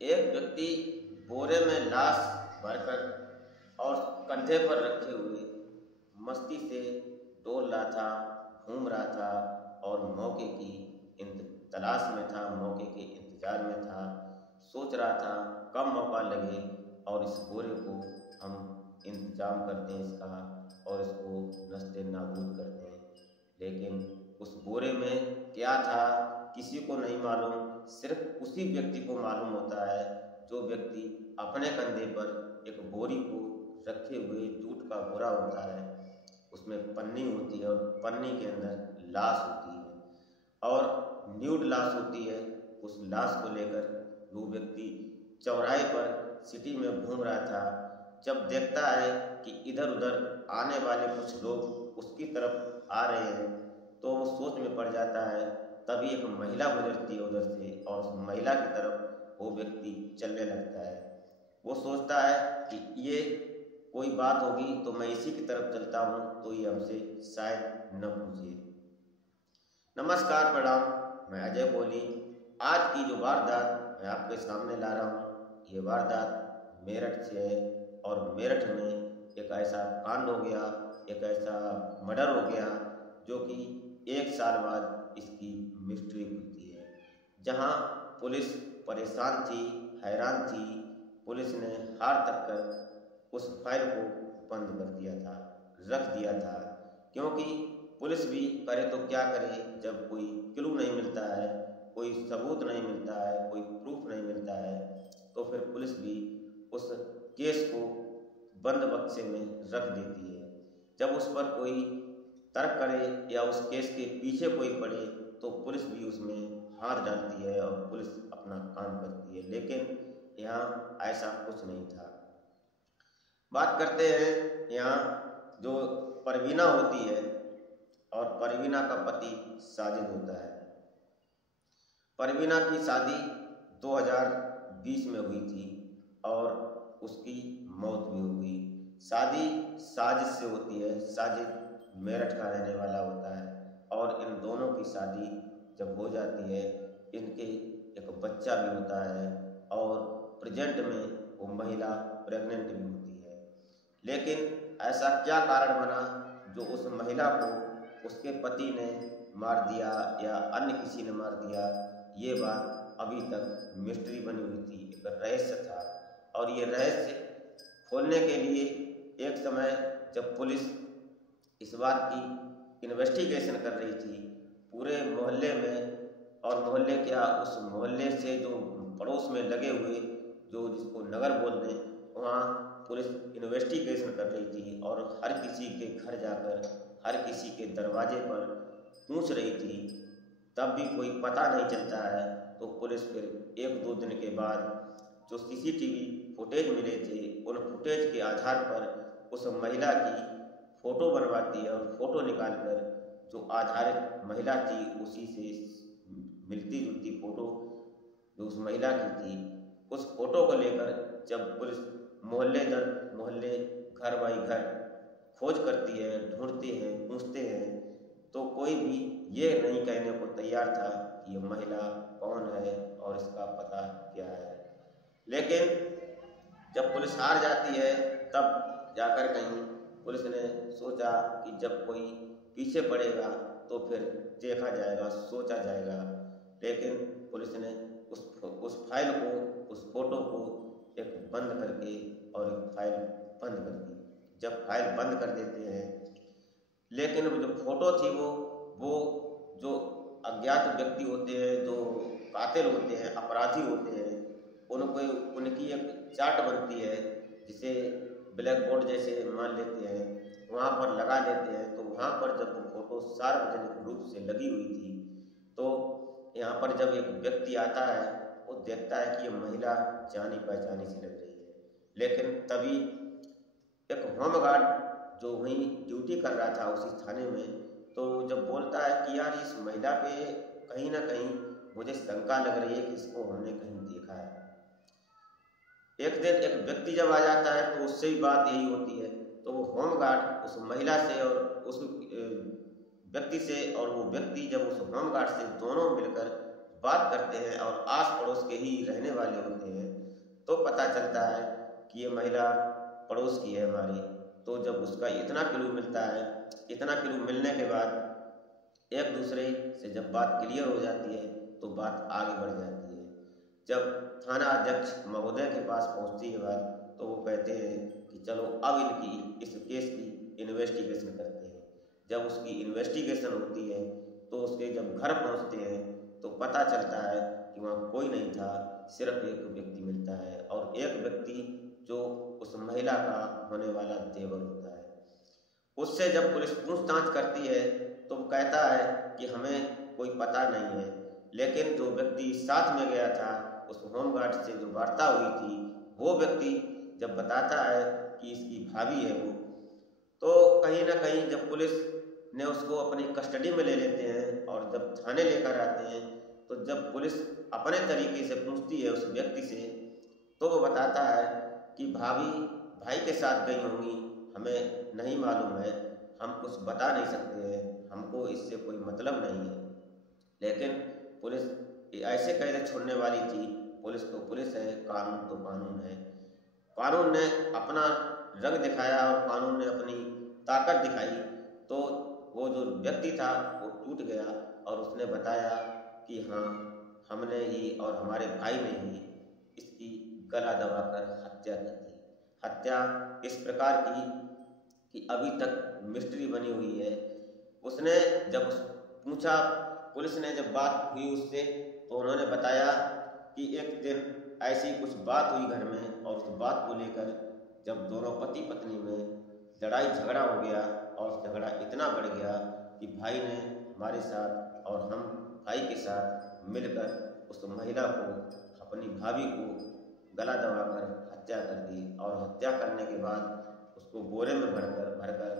एक व्यक्ति बोरे में लाश भरकर और कंधे पर रखे हुए मस्ती से डोल रहा था, घूम रहा था और मौके की तलाश में था, मौके के इंतजार में था। सोच रहा था कब मौका लगे और इस बोरे को हम इंतजाम कर दें इसका और इसको नस्ते नाबूद कर दें। लेकिन उस बोरे में क्या था किसी को नहीं मालूम, सिर्फ उसी व्यक्ति को मालूम होता है जो व्यक्ति अपने कंधे पर एक बोरी को रखे हुए जूट का बोरा होता है, उसमें पन्नी होती है और पन्नी के अंदर लाश होती है और न्यूड लाश होती है। उस लाश को लेकर वो व्यक्ति चौराहे पर सिटी में घूम रहा था। जब देखता है कि इधर उधर आने वाले कुछ लोग उसकी तरफ आ रहे हैं तो वो सोच में पड़ जाता है। तभी एक महिला गुजरती है उधर से और उस महिला की तरफ वो व्यक्ति चलने लगता है। वो सोचता है कि ये कोई बात होगी तो मैं इसी की तरफ चलता हूँ तो ये हमसे शायद न पूछे। नमस्कार, प्रणाम, मैं अजय कोहली। आज की जो वारदात मैं आपके सामने ला रहा हूँ, ये वारदात मेरठ से है और मेरठ में एक ऐसा कांड हो गया, एक ऐसा मर्डर हो गया जो कि 1 साल बाद इसकी मिस्ट्री खुलती है। जहाँ पुलिस परेशान थी, हैरान थी, पुलिस ने हार तक कर उस फाइल को बंद कर दिया था, रख दिया था। क्योंकि पुलिस भी करे तो क्या करे, जब कोई क्लू नहीं मिलता है, कोई सबूत नहीं मिलता है, कोई प्रूफ नहीं मिलता है, तो फिर पुलिस भी उस केस को बंद बक्से में रख देती है। जब उस पर कोई तर्क करे या उस केस के पीछे कोई पड़े तो पुलिस भी उसमें हाथ डालती है और पुलिस अपना काम करती है। लेकिन यहाँ ऐसा कुछ नहीं था। बात करते हैं यहाँ जो परवीना होती है और परवीना का पति साजिद होता है। परवीना की शादी 2020 में हुई थी और उसकी मौत भी हुई। शादी साजिद से होती है। साजिद मेरठ का रहने वाला होता है और इन दोनों की शादी जब हो जाती है, इनके एक बच्चा भी होता है और प्रेजेंट में वो महिला प्रेग्नेंट भी होती है। लेकिन ऐसा क्या कारण बना जो उस महिला को उसके पति ने मार दिया या अन्य किसी ने मार दिया, ये बात अभी तक मिस्ट्री बनी हुई थी, एक रहस्य था। और ये रहस्य खोलने के लिए एक समय जब पुलिस इस बात की इन्वेस्टिगेशन कर रही थी पूरे मोहल्ले में, और मोहल्ले क्या, उस मोहल्ले से जो पड़ोस में लगे हुए जो जिसको नगर बोलते हैं, वहाँ पुलिस इन्वेस्टिगेशन कर रही थी और हर किसी के घर जाकर हर किसी के दरवाजे पर पूछ रही थी, तब भी कोई पता नहीं चलता है। तो पुलिस फिर 1-2 दिन के बाद जो CCTV फुटेज मिले थे, उन फुटेज के आधार पर उस महिला की फ़ोटो बनवाती है और फ़ोटो निकालकर जो आधारित महिला थी उसी से मिलती जुलती फ़ोटो जो उस महिला की थी, उस फ़ोटो को लेकर जब पुलिस मोहल्ले दर मोहल्ले, घर बाई घर खोज करती है, ढूंढते हैं, पूछते हैं, तो कोई भी ये नहीं कहने को तैयार था कि ये महिला कौन है और इसका पता क्या है। लेकिन जब पुलिस हार जाती है तब जाकर कहीं पुलिस ने सोचा कि जब कोई पीछे पड़ेगा तो फिर देखा जाएगा, सोचा जाएगा। लेकिन पुलिस ने उस फाइल को, उस फोटो को एक बंद करके और एक फाइल बंद कर दी। जब फाइल बंद कर देते हैं, लेकिन वो जो फोटो थी वो जो अज्ञात व्यक्ति होते हैं, जो कातिल होते हैं, अपराधी होते हैं, उनको उनकी एक चार्ट बनती है जिसे ब्लैक बोर्ड जैसे मान लेते हैं, वहाँ पर लगा देते हैं। तो वहाँ पर जब वो फोटो सार्वजनिक रूप से लगी हुई थी तो यहाँ पर जब एक व्यक्ति आता है वो देखता है कि ये महिला जानी पहचानी सी लग रही है। लेकिन तभी एक होमगार्ड जो वहीं ड्यूटी कर रहा था उसी थाने में, तो जब बोलता है कि यार इस महिला पे कहीं ना कहीं मुझे शंका लग रही है कि इसको हमने कहीं देखा है। एक दिन एक व्यक्ति जब आ जाता है तो उससे भी बात यही होती है। तो वो होमगार्ड उस महिला से और उस व्यक्ति से, और वो व्यक्ति जब उस होमगार्ड से दोनों मिलकर बात करते हैं और आस पड़ोस के ही रहने वाले होते हैं, तो पता चलता है कि ये महिला पड़ोस की है हमारे। तो जब उसका इतना क्लू मिलता है, इतना क्लू मिलने के बाद एक दूसरे से जब बात क्लियर हो जाती है तो बात आगे बढ़ जाती है। जब थाना अध्यक्ष महोदय के पास पहुंचती है बात, तो वो कहते हैं कि चलो अब इनकी इस केस की इन्वेस्टिगेशन करते हैं। जब उसकी इन्वेस्टिगेशन होती है तो उसके जब घर पहुंचते हैं तो पता चलता है कि वहाँ कोई नहीं था, सिर्फ एक व्यक्ति मिलता है, और एक व्यक्ति जो उस महिला का होने वाला देवर होता है। उससे जब पुलिस पूछताछ करती है तो वो कहता है कि हमें कोई पता नहीं है, लेकिन जो व्यक्ति साथ में गया था उस होमगार्ड से जो वार्ता हुई थी, वो व्यक्ति जब बताता है कि इसकी भाभी है वो, तो कहीं ना कहीं जब पुलिस ने उसको अपनी कस्टडी में ले लेते हैं और जब थाने लेकर आते हैं, तो जब पुलिस अपने तरीके से पूछती है उस व्यक्ति से, तो वो बताता है कि भाभी भाई के साथ गई होंगी, हमें नहीं मालूम है, हम कुछ बता नहीं सकते हैं, हमको इससे कोई मतलब नहीं है। लेकिन पुलिस ऐसे कैसे छोड़ने वाली थी? पुलिस तो पुलिस है, कानून तो कानून है। कानून ने अपना रंग दिखाया और कानून ने अपनी ताकत दिखाई, तो वो जो व्यक्ति था वो टूट गया और उसने बताया कि हाँ, हमने ही और हमारे भाई ने ही इसकी गला दबाकर हत्या कर दी। हत्या इस प्रकार की कि अभी तक मिस्ट्री बनी हुई है। उसने जब पूछा, पुलिस ने जब बात हुई उससे, तो उन्होंने बताया कि एक दिन ऐसी कुछ बात हुई घर में, और उस बात को लेकर जब दोनों पति पत्नी में लड़ाई झगड़ा हो गया, और झगड़ा इतना बढ़ गया कि भाई ने हमारे साथ और हम भाई के साथ मिलकर उस महिला को, अपनी भाभी को गला दबाकर हत्या कर दी। और हत्या करने के बाद उसको बोरे में भरकर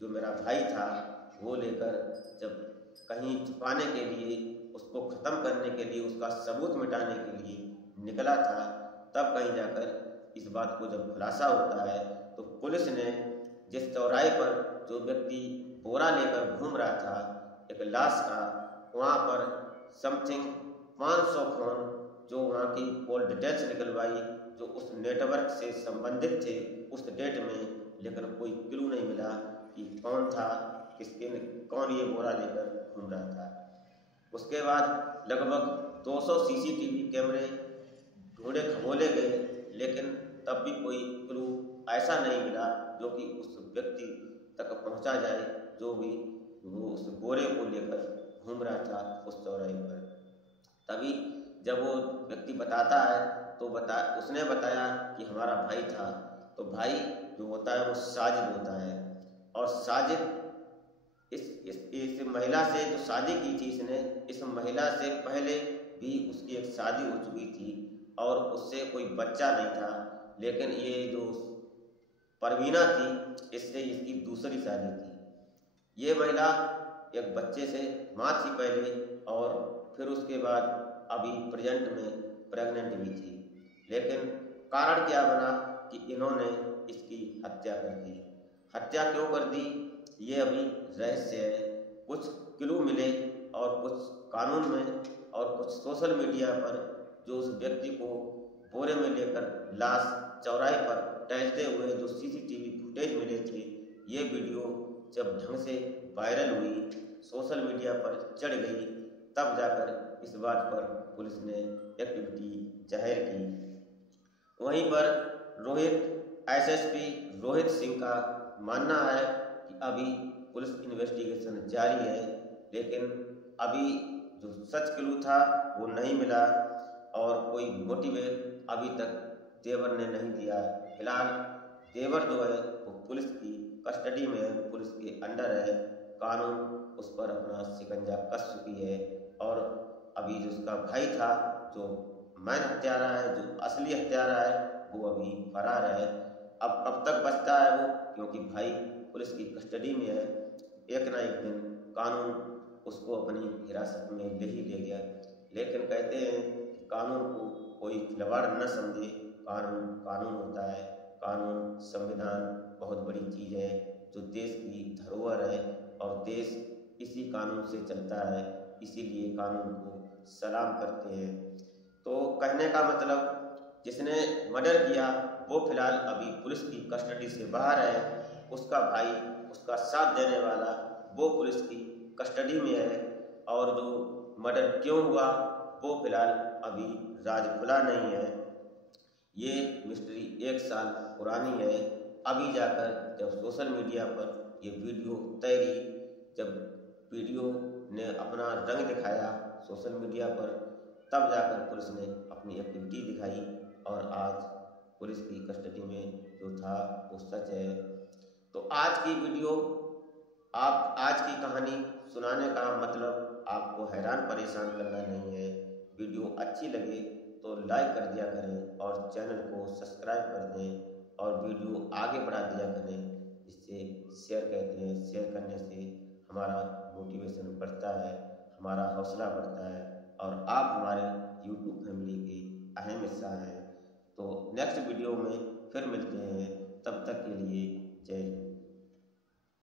जो मेरा भाई था वो लेकर जब कहीं छुपाने के लिए, उसको ख़त्म करने के लिए, उसका सबूत मिटाने के लिए निकला था, तब कहीं जाकर इस बात को जब खुलासा होता है, तो पुलिस ने जिस चौराहे पर जो व्यक्ति बोरा लेकर घूम रहा था एक लाश का, वहाँ पर समथिंग 500 फोन जो वहाँ की कॉल डिटेल्स निकलवाई जो उस नेटवर्क से संबंधित थे उस डेट में, लेकिन कोई क्लू नहीं मिला कि कौन था, कौन ये बोरा लेकर घूम रहा था। उसके बाद लगभग 200 सीसीटीवी कैमरे ढूंढे खगोले गए, लेकिन तब भी कोई क्लू ऐसा नहीं मिला जो कि उस व्यक्ति तक पहुंचा जाए जो भी वो उस बोरे को लेकर घूम रहा था उस चौराहे पर। तभी जब वो व्यक्ति बताता है तो उसने बताया कि हमारा भाई था। तो भाई जो होता है वो साजिद होता है, और साजिद इस महिला से जो शादी की थी इसने, इस महिला से पहले भी उसकी एक शादी हो चुकी थी और उससे कोई बच्चा नहीं था, लेकिन ये जो परवीना थी इससे इसकी दूसरी शादी थी। ये महिला एक बच्चे से माँ थी पहले, और फिर उसके बाद अभी प्रेजेंट में प्रेग्नेंट भी थी, लेकिन कारण क्या बना कि इन्होंने इसकी हत्या कर दी। हत्या क्यों कर दी ये अभी रहस्य है। कुछ क्लू मिले और कुछ कानून में और कुछ सोशल मीडिया पर जो उस व्यक्ति को बोरे में लेकर लाश चौराहे पर टहलते हुए जो सीसीटीवी फुटेज मिले थे, ये वीडियो जब ढंग से वायरल हुई, सोशल मीडिया पर चढ़ गई, तब जाकर इस बात पर पुलिस ने एक्टिविटी जाहिर की। वहीं पर एसएसपी रोहित सिंह का मानना है कि अभी पुलिस इन्वेस्टिगेशन जारी है, लेकिन अभी जो सच क्लू था वो नहीं मिला और कोई मोटिवेट अभी तक देवर ने नहीं दिया। फिलहाल देवर जो है वो पुलिस की कस्टडी में है, पुलिस के अंडर है, कानून उस पर अपना शिकंजा कस चुकी है। और अभी जो उसका भाई था जो मैन हत्यारा है, जो असली हत्यारा है, वो अभी फरार है। अब कब तक बचता है वो, क्योंकि भाई पुलिस की कस्टडी में है, एक ना एक दिन कानून उसको अपनी हिरासत में ले ही ले गया। लेकिन कहते हैं कि कानून को कोई खिलवाड़ न समझे, कानून कानून होता है। कानून संविधान बहुत बड़ी चीज़ है जो देश की धरोहर है, और देश इसी कानून से चलता है, इसीलिए कानून को सलाम करते हैं। तो कहने का मतलब जिसने मर्डर किया वो फिलहाल अभी पुलिस की कस्टडी से बाहर है। उसका भाई, उसका साथ देने वाला, वो पुलिस की कस्टडी में है। और जो मर्डर क्यों हुआ वो फिलहाल अभी राज खुला नहीं है। ये मिस्ट्री 1 साल पुरानी है। अभी जाकर जब सोशल मीडिया पर ये वीडियो तैरी, जब वीडियो ने अपना रंग दिखाया सोशल मीडिया पर, तब जाकर पुलिस ने अपनी एक्टिविटी दिखाई और आज पुलिस की कस्टडी में जो था वो सच है। तो आज की वीडियो, आप आज की कहानी सुनाने का मतलब आपको हैरान परेशान करना नहीं है। वीडियो अच्छी लगे तो लाइक कर दिया करें और चैनल को सब्सक्राइब कर दें और वीडियो आगे बढ़ा दिया करें। जिससे शेयर कहते हैं, शेयर करने से हमारा मोटिवेशन बढ़ता है, हमारा हौसला बढ़ता है और आप हमारे यूट्यूब फैमिली के अहम हिस्सा हैं। तो नेक्स्ट वीडियो में फिर मिलते हैं, तब तक के लिए